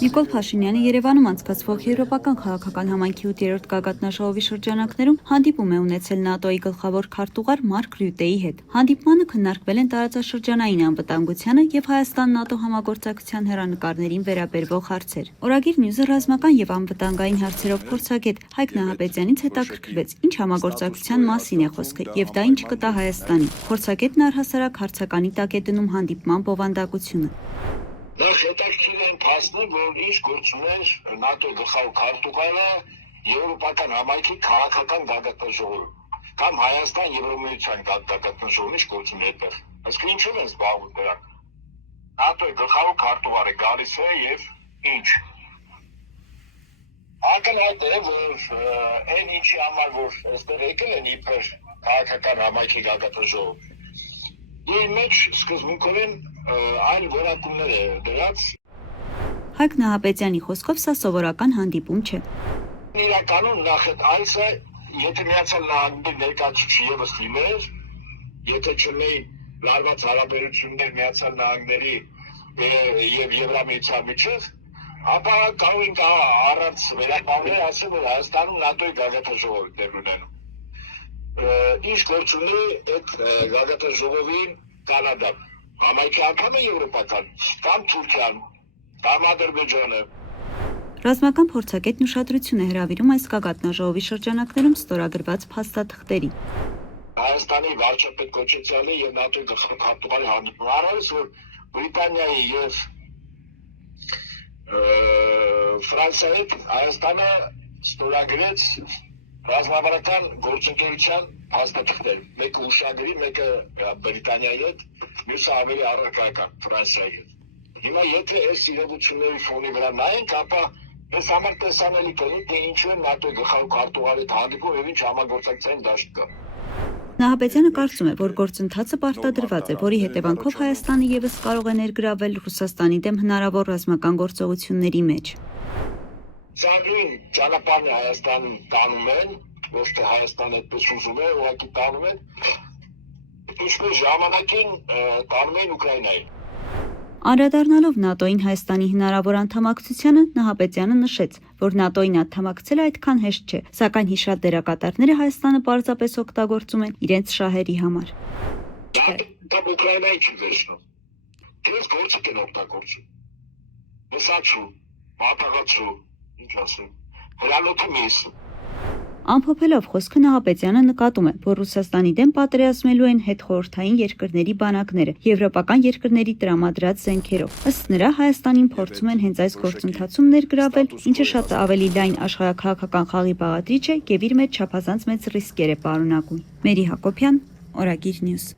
Նիկոլ Փաշինյանը Երևանում անցկացվող Եվրոպական քաղաքական համայնքի 8-րդ գագաթնաժողովի շրջանակներում հանդիպում է ունեցել ՆԱՏՕ-ի գլխավոր քարտուղար Մարկ Ռյուտեի հետ։ Հանդիպմանը քննարկվել են տարածաշրջանային անվտանգությանը եւ Հայաստան-ՆԱՏՕ համագործակցության հեռանկարներին վերաբերվող հարցեր։ Օրագիր Նյուզը ռազմական եւ անվտանգային հարցերով փորձագետ Հայկ Նահապետյանից հետաքրքրվեց, ինչ համագործակցության մասին է խոսքը եւ դա ինչ կտա Հայաստանին։ Փորձագետն առհասարակ հարցականի տակ է դնում հանդիպման բովանդակությունը։ Նախ հետաքրքիր են փաստը, որ ինչ գործուներ ՆԱՏՕ գլխավոր քարտուղարը Եվրոպական համայնքի քաղաքական գագաթնաժողովում կամ Հայաստան Եվրոմիության գագաթնաժողովի ինչ գործում է այդտեղ։ Իսկ ինչու են զբաղվում դրանք։ ՆԱՏՕ գլխավոր քարտուղարը գալիս է եւ ինչ։ Ակնհայտ է, որ այն ինչի համար որ այստեղ եկել են իբր քաղաքական համայնքի գագաթնաժողով։ Դրանց մեջ սկզբունքորեն այլ որակումներ է դրած։ Հայկ Նահապետյանի խոսքով սա սովորական հանդիպում չէ։ Իրականում նախ այցը, եթե Միացյալ Նահանգների ներկայացուցիչ եւս լիներ, եթե չլինեին լարված հարաբերություններ Միացյալ Նահանգների եւ Եվրամիության միջեւ, ապա կարող ենք առանց վերապահել ասել, որ Հայաստանում ՆԱՏՕ-ի գագաթնաժողովը դեր ունենում։ Ինչ գործունի այդ գագաթնաժողովին Կանադան, համայնքի անդամ է Եվրոպական, կամ Թուրքիան, կամ Ադրբեջանը։ Ռազմական փորձագետն ուշադրություն է հրավիրում այս գագաթնաժողովի շրջանակներում ստորագրված փաստաթղթերի։ Հայաստանի վարչապետ Քոչարյանի եւ ՆԱՏՕ-ի գլխավոր քարտուղարի հանդիպումը առանց որ Բրիտանիայի եւ Ֆրանսիայի Հայաստանը ստորագրեց ռազմավարական գործընկերության փաստաթղթեր, մեկը ուշագրի, մեկը Բրիտանիայի հետ, մյուսը ավելի առարկայական Ֆրանսիայի հետ։ Հիմա եթե այս իրողությունների ֆոնի վրա նայենք, ապա մեզ համար տեսանելի կլինի, թե ինչու են ՆԱՏՕ-ի գլխավոր քարտուղարի հետ հանդիպում եւ ինչ համագործակցային դաշտ կա։ Նահապետյանը կարծում է, որ գործընթացը պարտադրված է, որի հետևանքով Հայաստանը եւս կարող է ներգրավել Ռուսաստանի դեմ հնարավոր ռազմական գործողությունների մեջ։ Ծանրին ճանապարհն Հայաստանին տանում են, ոչ թե Հայաստանը այդպես ուզում է, ուղղակի տանում են, ինչպես ժամանակին տանում են Ուկրաինային։ Անդրադառնալով ՆԱՏՕ-ին Հայաստանի հնարավոր անդամակցությանը, Նահապետյանը նշեց, որ ՆԱՏՕ-ին անդամակցելը այդքան հեշտ չէ, սակայն հիշած դերակատարները Հայաստանը պարզապես օգտագործում են իրենց շահերի համար։ Դա Ուկրաինայի չի վերջնում։ Դրանց գործը կեն օգտագործում։ Մսացու, մատաղացու, ինչ ասեմ, հրանոթի միս։ Ամփոփելով խոսքը Նահապետյանը նկատում է, որ Ռուսաստանի դեմ պատերազմելու են հետխորհրդային երկրների բանակները եվրոպական երկրների տրամադրած զենքերով։ Ըստ նրա Հայաստանին փորձում են հենց այս գործընթացում ներգրավել, ինչը շատ ավելի լայն աշխարհաքաղաքական խաղի բաղադրիչ է եւ իր մեջ չափազանց մեծ ռիսկեր է պարունակում։ Մերի Հակոբյան, Օրագիր Նյուզ։